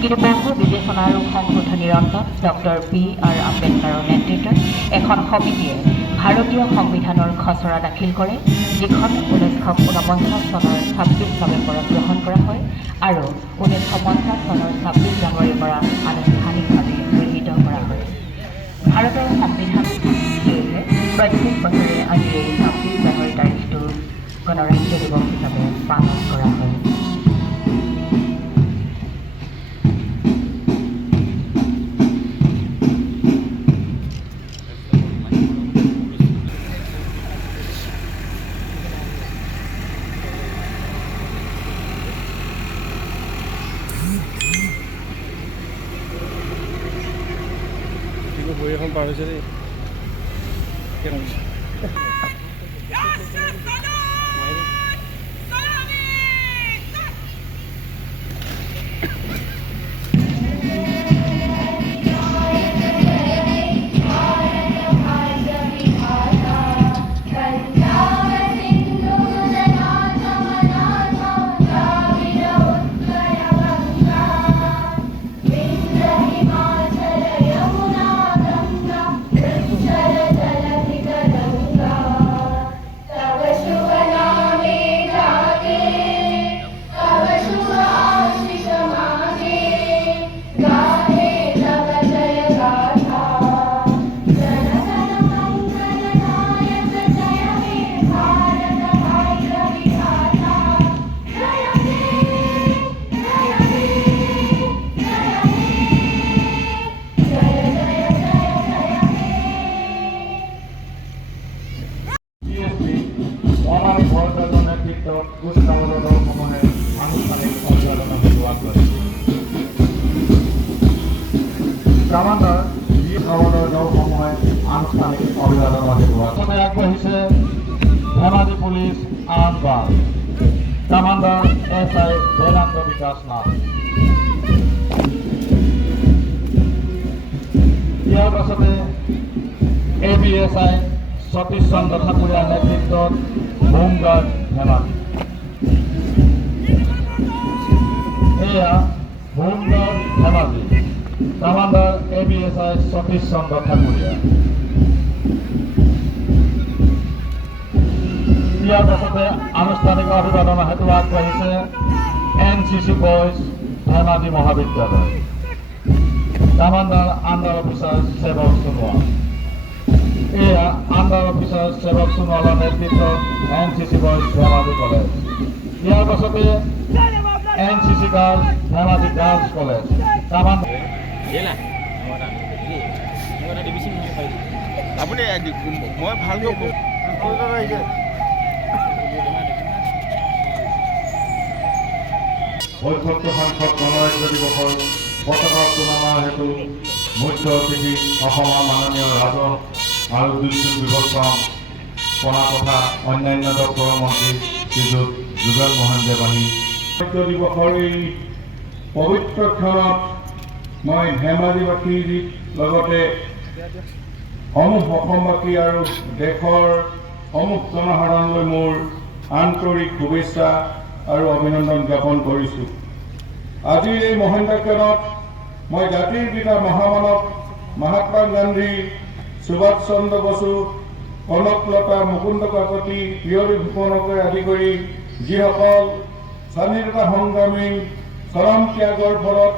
কিন্তু বহু বিবেচনা আৰু সংশোধনীৰ অন্তত ডক্টৰ B.R. আম্বেদকাৰৰ নেতৃত্বত এখন সমিতিয়ে ভাৰতীয় সংবিধানৰ খচৰা দাখিল কৰে, যিখন 1949 চনৰ 26 নৱেম্বৰত গ্ৰহণ কৰা হয় আৰু 1950 চনৰ 26 জানুৱাৰীৰ পৰা আনুষ্ঠানিকভাৱে গৃহীত কৰা হয়। ভাৰতৰ সংবিধান সেয়েহে প্ৰত্যেক বছৰে আজি এই 26 জানুৱাৰী তাৰিখটো গণৰাজ্য দিৱস হিচাপে পালন কৰা হয়। বই এখন পাৰ হৈছে দেই। কামাণ্ডাৰ বি খাৱলৰ দলসমূহে আনুষ্ঠানিক অভিবাদন আগবঢ়াইছে। আগবাঢ়িছে Dhemaji police arm guard commander SI Bedanta Bikash Nath. ইয়াৰ পাছতে ABSI সতীশ চন্দ্ৰ ঠাকুৰীয়াৰ নেতৃত্বত হোমগাৰ্ড ধেমাজি। এয়া home guard Dhemaji commander ABSI Satish Chandra Thakuria. ইয়াৰ পাছতে আনুষ্ঠানিক অভিবাদন হেতু আগবাঢ়িছে NCC বয়জ ধেমাজি মহাবিদ্যালয় কামাণ্ডাৰ আণ্ডাৰ অফিচাৰ সেৱক সোণোৱাল। এয়া আণ্ডাৰ অফিচাৰ সেৱক সোণোৱালৰ নেতৃত্বত NCC বয়জ ধেমাজি কলেজ। ইয়াৰ পাছতে NCC girls Dhemaji girls college commander আপুনি মই ভালকৈ বৈঠকটো সংখ্যক গণৰাজ্য দিৱসৰ পতাকা উত্তোলনৰ হেতু মুখ্য অতিথি অসমৰ মাননীয় ৰাজহ আৰু দুৰ্যোগ ব্যৱস্থাপনা তথা অন্যান্য দপ্তৰৰ মন্ত্ৰী শ্ৰীযুত যোগেন মোহন দেৱানী। গণৰাজ্য দিৱসৰ এই পবিত্ৰ ক্ষণত মই ধেমাজিবাসীৰ লগতে সমূহ অসমবাসী আৰু দেশৰ সমূহ জনসাধাৰণলৈ মোৰ আন্তৰিক শুভেচ্ছা আৰু অভিনন্দন জ্ঞাপন কৰিছোঁ। আজিৰ এই মহেন্দ্ৰক্ষণত মই জাতিৰ পিতা মহামানৱ মহাত্মা গান্ধী, সুভাষ চন্দ্ৰ বসু, কনকলতা, মুকুন্দ কাকতি, পিয়লি ফুকনকে আদি কৰি যিসকল স্বাধীনতা সংগ্ৰামী চৰম ত্যাগৰ ফলত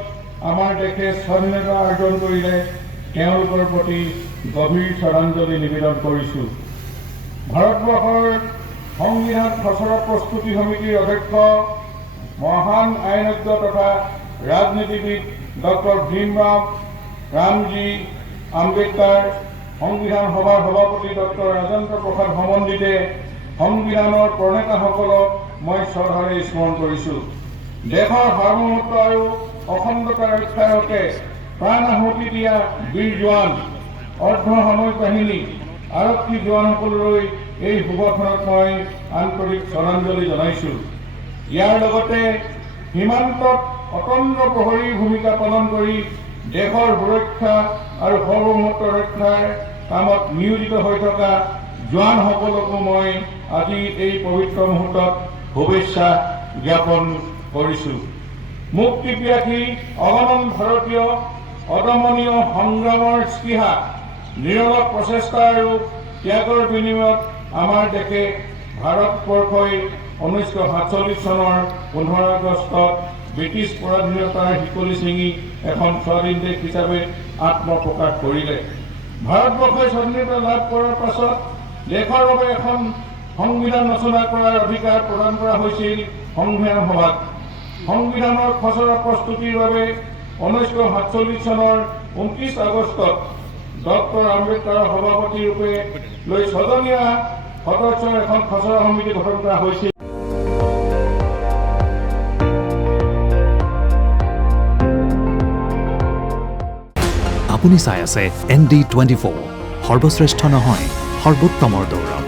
আমাৰ দেশে স্বাধীনতা অৰ্জন কৰিলে তেওঁলোকৰ প্ৰতি গভীৰ শ্ৰদ্ধাঞ্জলি নিবেদন কৰিছোঁ। ভাৰতবৰ্ষৰ সংবিধান খচৰা প্ৰস্তুতি সমিতিৰ অধ্যক্ষ মহান আইনজ্ঞ তথা ৰাজনীতিবিদ ডক্টৰ ভীমৰাও ৰামজী আম্বেদকাৰ, সংবিধান সভাৰ সভাপতি ডক্টৰ ৰাজেন্দ্ৰ প্ৰসাদ সমন্বিতে সংবিধানৰ প্ৰণেতাসকলক মই শ্ৰদ্ধাৰে স্মৰণ কৰিছোঁ। দেশৰ সাৰ্বভৌমত্ব আৰু অখণ্ডতা ৰক্ষাৰ হকে প্ৰাণ আহুতি দিয়া বীৰ জোৱান, অৰ্ধসামৰিক বাহিনী, আৰক্ষী জোৱানসকললৈ এই শুভক্ষণত মই আন্তৰিক শ্ৰদ্ধাঞ্জলি জনাইছোঁ। ইয়াৰ লগতে সীমান্তত অতন্দ্ৰ প্ৰহৰীৰ ভূমিকা পালন কৰি দেশৰ সুৰক্ষা আৰু সাৰ্বভৌমত্ব ৰক্ষাৰ কামত নিয়োজিত হৈ থকা জোৱানসকলকো মই আজি এই পবিত্ৰ মুহূৰ্তত শুভেচ্ছা জ্ঞাপন কৰিছোঁ। মুক্তিপ্ৰিয়াসী অগণন ভাৰতীয় অদমনীয় সংগ্ৰামৰ স্পৃহা নিৰলস প্ৰচেষ্টা আৰু ত্যাগৰ বিনিময়ত আমাৰ দেশে ভাৰতবৰ্ষই 1947 চনৰ 15 আগষ্টত ব্ৰিটিছ পৰাধীনতাৰ শিকলি ছিঙি এখন স্বাধীন দেশ হিচাপে আত্মপ্ৰকাশ কৰিলে। ভাৰতবৰ্ষই স্বাধীনতা লাভ কৰাৰ পাছত দেশৰ বাবে এখন সংবিধান ৰচনা কৰাৰ অধিকাৰ প্ৰদান কৰা হৈছিল সংবিধান সভাত। সংবিধানৰ খচৰা প্ৰস্তুতিৰ বাবে 1947 চনৰ 29 আগষ্টত ডক্টৰ আম্বেদকাৰৰ সভাপতি ৰূপে লৈ 6জনীয়া সদস্যৰ এখন খচৰা সমিতি গঠন কৰা হৈছিল। আপুনি চাই আছে ND24, সৰ্বশ্ৰেষ্ঠ নহয় সৰ্বোত্তমৰ দৌৰ।